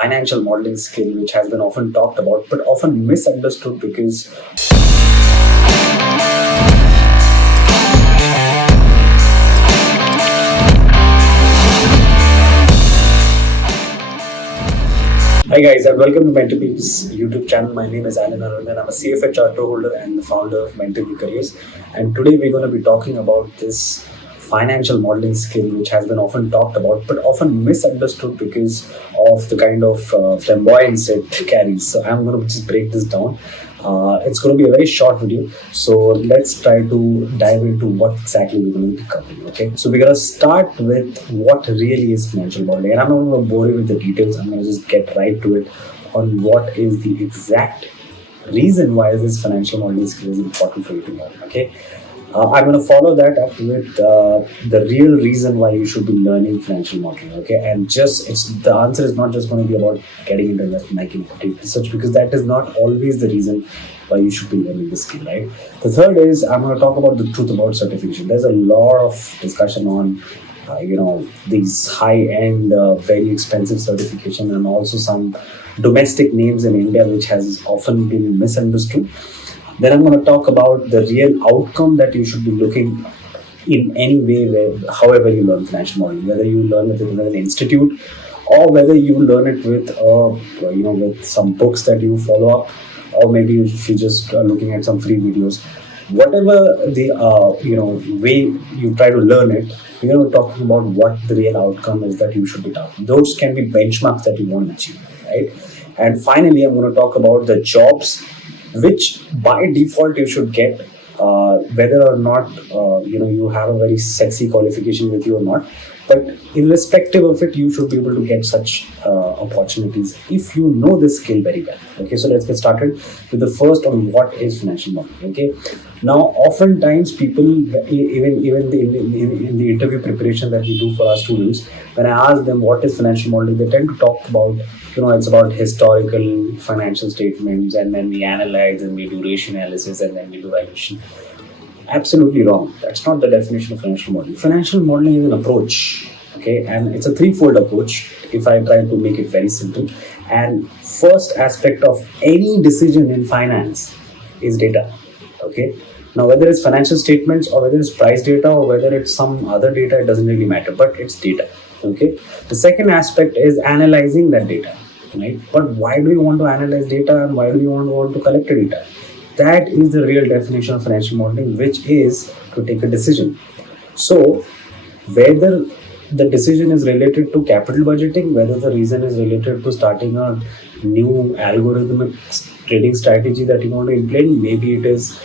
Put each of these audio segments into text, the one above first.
financial modeling skill which has been often talked about but often misunderstood because Hi guys and welcome to MentorBe's YouTube channel. My name is Alan Arun and I'm a CFA charter holder and the founder of MentorB Careers. And today we're going to be talking about this financial modeling skill which has been often talked about but often misunderstood because of the kind of flamboyance it carries. So I'm going to just break this down. It's going to be a very short video, so let's try to dive into what exactly we're going to be covering. Okay, so we're going to start with what really is financial modeling, and I'm not going to bore you with the details. I'm going to just get right to it on what is the exact reason why this financial modeling skill is important for you to learn. Okay, I'm going to follow that up with the real reason why you should be learning financial modeling. Okay, and the answer is not just going to be about getting into investment banking research, because that is not always the reason why you should be learning this skill, right? The third is I'm going to talk about the truth about certification. There's a lot of discussion on these high-end, very expensive certification, and also some domestic names in India which has often been misunderstood. Then I'm going to talk about the real outcome that you should be looking in any way, however you learn financial modeling, whether you learn it in an institute or whether you learn it with with some books that you follow up, or maybe if you just are looking at some free videos. Whatever the way you try to learn it, we're going to be talking about what the real outcome is that you should be targeting. Those can be benchmarks that you want to achieve, right? And finally, I'm going to talk about the jobs which by default you should get, whether or not you have a very sexy qualification with you or not. But irrespective of it, you should be able to get such opportunities if you know this skill very well. Okay, so let's get started with the first on what is financial modeling. Okay, now oftentimes people, in the interview preparation that we do for our students, when I ask them what is financial modeling, they tend to talk about, it's about historical financial statements, and then we analyze and we do ratio analysis and then we do valuation. Absolutely wrong. That's not the definition of financial modeling. Financial modeling is an approach, okay, and it's a threefold approach. If I try to make it very simple, and first aspect of any decision in finance is data. Okay, now whether it's financial statements or whether it's price data or whether it's some other data, it doesn't really matter, but it's data. Okay, the second aspect is analyzing that data, right? But why do you want to analyze data and why do you want to collect the data? That is the real definition of financial modeling, which is to take a decision. So whether the decision is related to capital budgeting, whether the reason is related to starting a new algorithmic trading strategy that you want to implement, maybe it is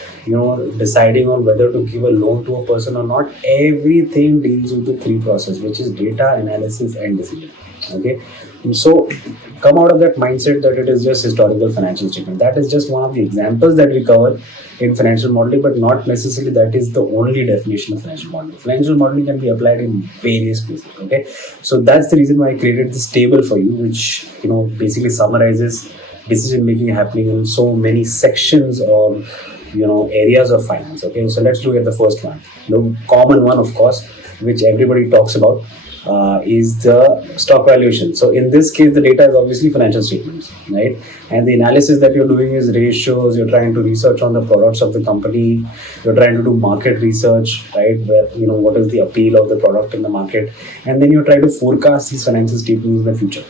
deciding on whether to give a loan to a person or not, everything deals with the three process, which is data, analysis and decision. Okay, so come out of that mindset that it is just historical financial statement. That is just one of the examples that we cover in financial modeling, but not necessarily that is the only definition of financial modeling. Financial modeling can be applied in various places. Okay, so that's the reason why I created this table for you, which basically summarizes decision making happening in so many sections or areas of finance. Okay, so let's look at the first one, the common one, of course, which everybody talks about. Is the stock valuation. So in this case, the data is obviously financial statements, right? And the analysis that you're doing is ratios. You're trying to research on the products of the company. You're trying to do market research, right? Where what is the appeal of the product in the market, and then you're trying to forecast these financial statements in the future.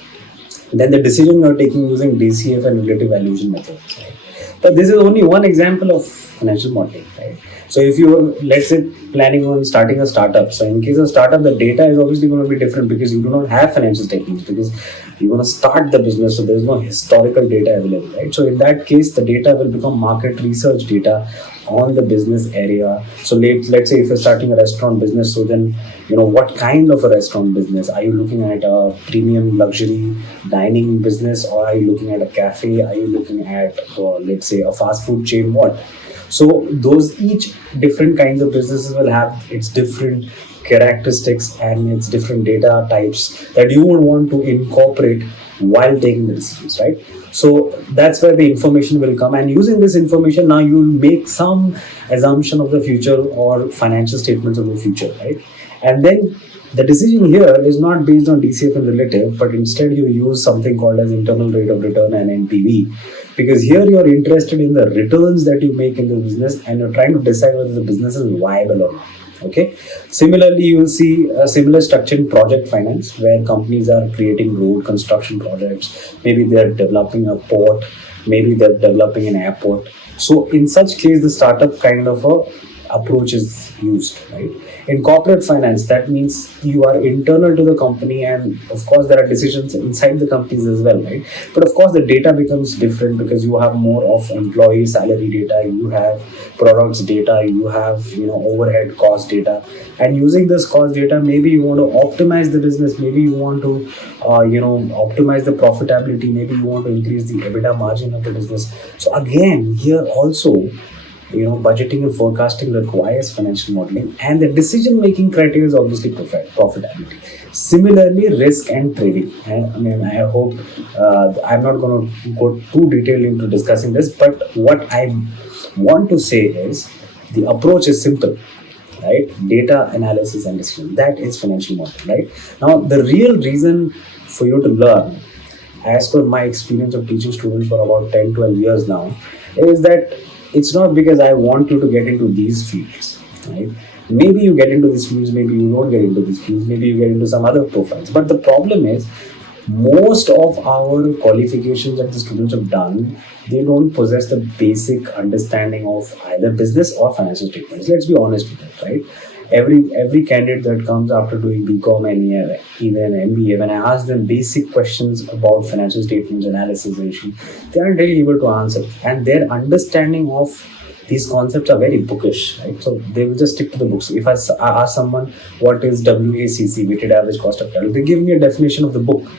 Then the decision you're taking using DCF and relative valuation methods, right? But this is only one example of financial modeling, right? So if you are, let's say, planning on starting a startup, so in case of startup, the data is obviously going to be different because you do not have financial statements, because you're going to start the business, so there is no historical data available, right? So in that case, the data will become market research data on the business area. So let's say if you're starting a restaurant business, so then what kind of a restaurant business are you looking at? A premium luxury dining business, or are you looking at a cafe? Are you looking at let's say a fast food chain? What? So those each different kinds of businesses will have its different characteristics and its different data types that you would want to incorporate while taking the decisions, right? So that's where the information will come, and using this information, now you will make some assumption of the future or financial statements of the future, right? And then The decision here is not based on DCF and relative, but instead you use something called as internal rate of return and NPV. Because here you're interested in the returns that you make in the business and you're trying to decide whether the business is viable or not. Okay. Similarly, you will see a similar structure in project finance where companies are creating road construction projects. Maybe they're developing a port, maybe they're developing an airport. So in such case, the startup kind of a approach is used, right? In corporate finance, that means you are internal to the company, and of course there are decisions inside the companies as well, right? But of course the data becomes different because you have more of employee salary data, you have products data, you have overhead cost data, and using this cost data, maybe you want to optimize the business, maybe you want to optimize the profitability, maybe you want to increase the EBITDA margin of the business. So again, here also, budgeting and forecasting requires financial modeling, and the decision making criteria is obviously profitability. Similarly, risk and trading. I hope I'm not going to go too detailed into discussing this, but what I want to say is the approach is simple, right? Data analysis and decision, that is financial modeling, right? Now the real reason for you to learn, as per my experience of teaching students for about 10-12 years now, is that it's not because I want you to get into these fields, right? Maybe you get into these fields, maybe you don't get into these fields, maybe you get into some other profiles. But the problem is, most of our qualifications that the students have done, they don't possess the basic understanding of either business or financial statements. Let's be honest with that, right? Every candidate that comes after doing BCom and even MBA, when I ask them basic questions about financial statements analysis issue, they aren't really able to answer, and their understanding of these concepts are very bookish, right? So they will just stick to the books. If I ask someone what is WACC, weighted average cost of capital, they give me a definition of the book,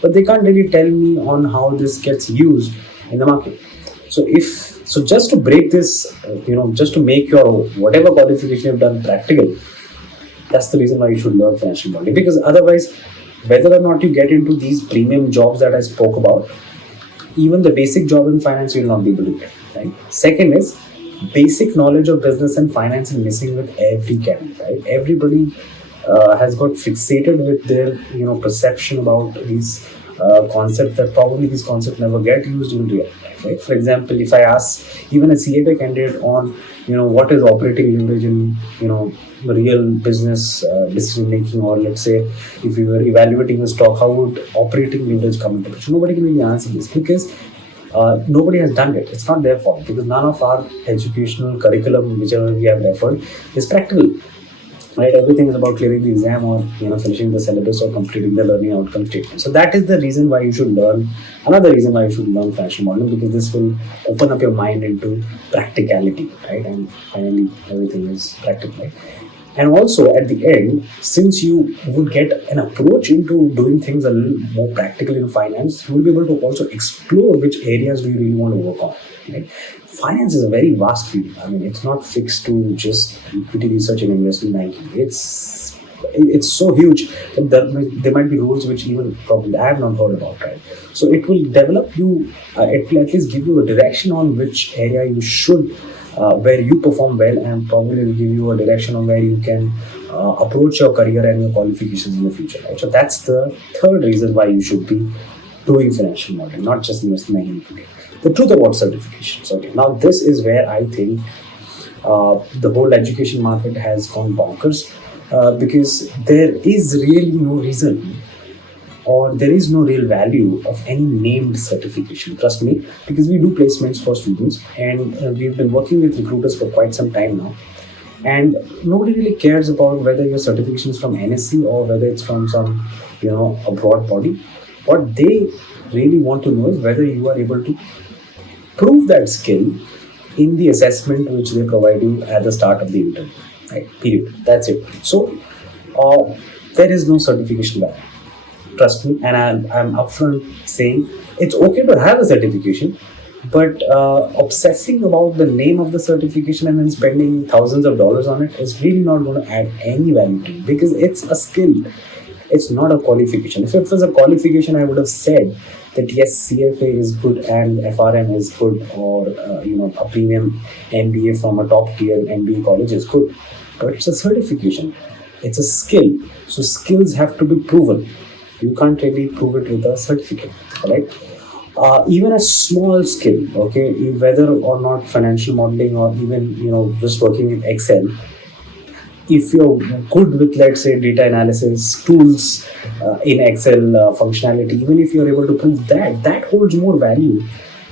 but they can't really tell me on how this gets used in the market. So just to break this, just to make your whatever qualification you've done practical, that's the reason why you should learn financial modeling. Because otherwise, whether or not you get into these premium jobs that I spoke about, even the basic job in finance you will not be able to get. Right. Second is, basic knowledge of business and finance is missing with every candidate. Right. Everybody has got fixated with their perception about these concepts, that probably these concepts never get used in real life, right? For example, if I ask even a CFA candidate on what is operating leverage in real business decision making, or let's say if we were evaluating a stock, how would operating leverage come into picture? Nobody can really answer this because nobody has done it. It's not their fault, because none of our educational curriculum, whichever we have referred, is practical. Right, everything is about clearing the exam, or finishing the syllabus, or completing the learning outcome statement. So that is the reason why you should learn. Another reason why you should learn financial modeling, because this will open up your mind into practicality, right? And finally, everything is practical. Right? And also at the end, since you would get an approach into doing things a little more practical in finance, you will be able to also explore which areas do you really want to work on. Right? Finance is a very vast field. It's not fixed to just equity research and investment banking. It's so huge that there might be roles which even probably I have not heard about, right? So it will develop you, it will at least give you a direction on which area you should, where you perform well, and probably will give you a direction on where you can approach your career and your qualifications in the future, right? So that's the third reason why you should be doing financial modeling, not just investment banking. The truth about certifications. Okay, now this is where I think the whole education market has gone bonkers, because there is really no reason, or there is no real value of any named certification. Trust me, because we do placements for students, and we've been working with recruiters for quite some time now. And nobody really cares about whether your certification is from NSC or whether it's from some, abroad body. What they really want to know is whether you are able to prove that skill in the assessment which they provide you at the start of the interview. Right? Period. That's it. So there is no certification value. Trust me, and I'm upfront saying it's okay to have a certification, but obsessing about the name of the certification and then spending thousands of dollars on it is really not going to add any value to you, because it's a skill. It's not a qualification. If it was a qualification, I would have said that yes, CFA is good and FRM is good, or a premium MBA from a top tier MBA college is good, but it's a certification. It's a skill. So skills have to be proven. You can't really prove it with a certificate, right? Even a small skill, okay, whether or not financial modeling or even just working in Excel, if you're good with, let's say, data analysis tools in Excel functionality, even if you're able to prove that, that holds more value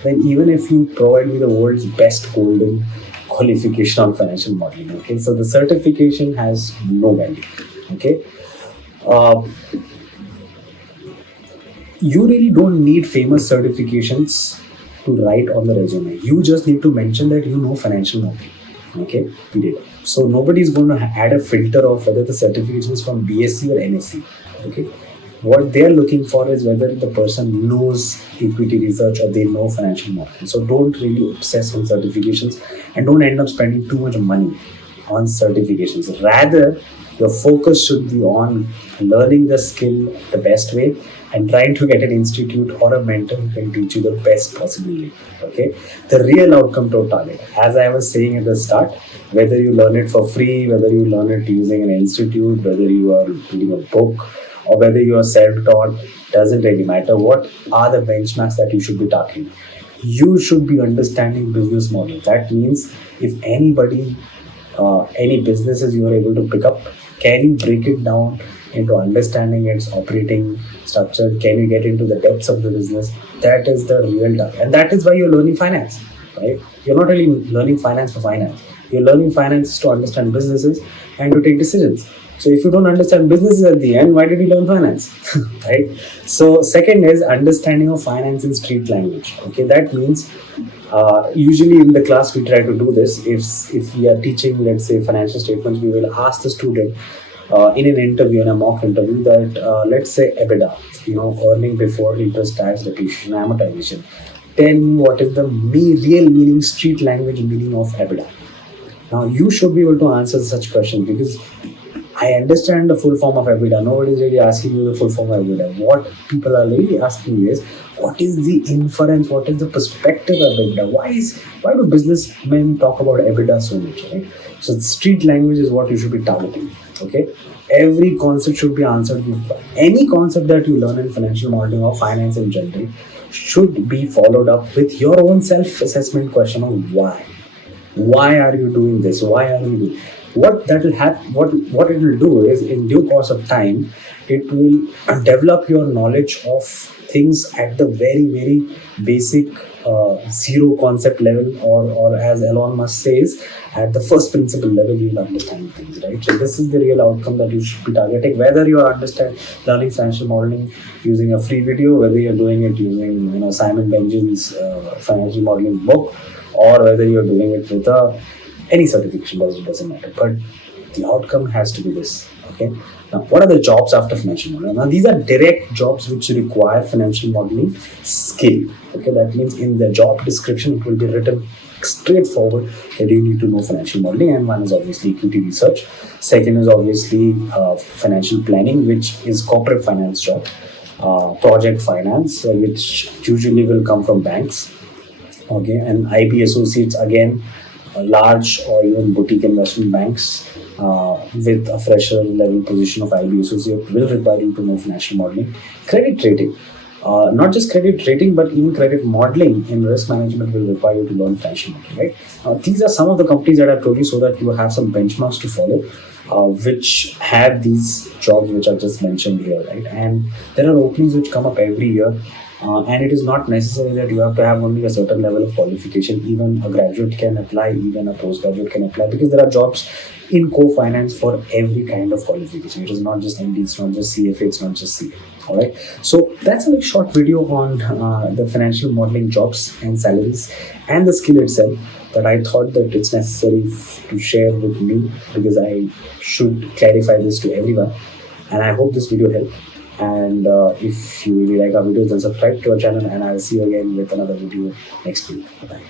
than even if you provide me the world's best golden qualification on financial modeling. Okay, so the certification has no value. Okay, uh, you really don't need famous certifications to write on the resume. You just need to mention that you know financial modeling. Okay, period. So nobody's going to add a filter of whether the certification is from BSc or MSc. Okay, what they're looking for is whether the person knows equity research or they know financial modeling. So don't really obsess on certifications and don't end up spending too much money on certifications. Rather, your focus should be on learning the skill the best way and trying to get an institute or a mentor who can teach you the best possible way. Okay, the real outcome to target, as I was saying at the start, whether you learn it for free, whether you learn it using an institute, whether you are reading a book, or whether you are self-taught, doesn't really matter. What are the benchmarks that you should be targeting? You should be understanding business model. That means if any businesses you are able to pick up, can you break it down into understanding its operating structure? Can you get into the depths of the business? That is the real target, and that is why you're learning finance, right? You're not really learning finance for finance. You're learning finance to understand businesses and to take decisions. So if you don't understand businesses at the end, why did you learn finance? Right? So second is understanding of finance in street language. Okay, that means usually in the class we try to do this. If we are teaching, let's say, financial statements, we will ask the student in an interview, in a mock interview, that let's say EBITDA, earning before interest, tax, depreciation, amortization. Tell me what is the real meaning, street language meaning of EBITDA. Now you should be able to answer such questions because I understand the full form of EBITDA. Nobody is really asking you the full form of EBITDA. What people are really asking you is what is the inference, what is the perspective of EBITDA? Why do businessmen talk about EBITDA so much? Right? So the street language is what you should be targeting. Okay. Every concept should be answered with any concept that you learn in financial modeling or finance in general should be followed up with your own self-assessment question of why. Why are you doing this? Why are you doing what that will have what it will do is in due course of time it will develop your knowledge of things at the very basic zero concept level, or as Elon Musk says, at the first principle level you'll understand things, right? So this is the real outcome that you should be targeting, whether you are understand learning financial modeling using a free video, whether you're doing it using Simon Benjamin's financial modeling book, or whether you're doing it with any certification, doesn't matter. But the outcome has to be this. Okay. Now, what are the jobs after financial modeling? Now, these are direct jobs which require financial modeling skill. Okay, that means in the job description it will be written straightforward that you need to know financial modeling. And one is obviously equity research. Second is obviously financial planning, which is corporate finance job. Project finance, which usually will come from banks. Okay, and IB associates, again, large or even boutique investment banks with a fresher level position of IB associate will require you to know financial modeling. Credit rating, not just credit rating but even credit modeling in risk management will require you to learn financial modeling, right? These are some of the companies that I've told you so that you have some benchmarks to follow, which have these jobs which I've just mentioned here, right? And there are openings which come up every year. And it is not necessary that you have to have only a certain level of qualification. Even a graduate can apply, even a postgraduate can apply, because there are jobs in co-finance for every kind of qualification. It is not just MD, it's not just CFA, it's not just CA. All right. So that's a very short video on the financial modeling jobs and salaries and the skill itself. But I thought that it's necessary to share with me because I should clarify this to everyone. And I hope this video helped. And if you really like our videos, then subscribe to our channel, and I'll see you again with another video next week. Bye.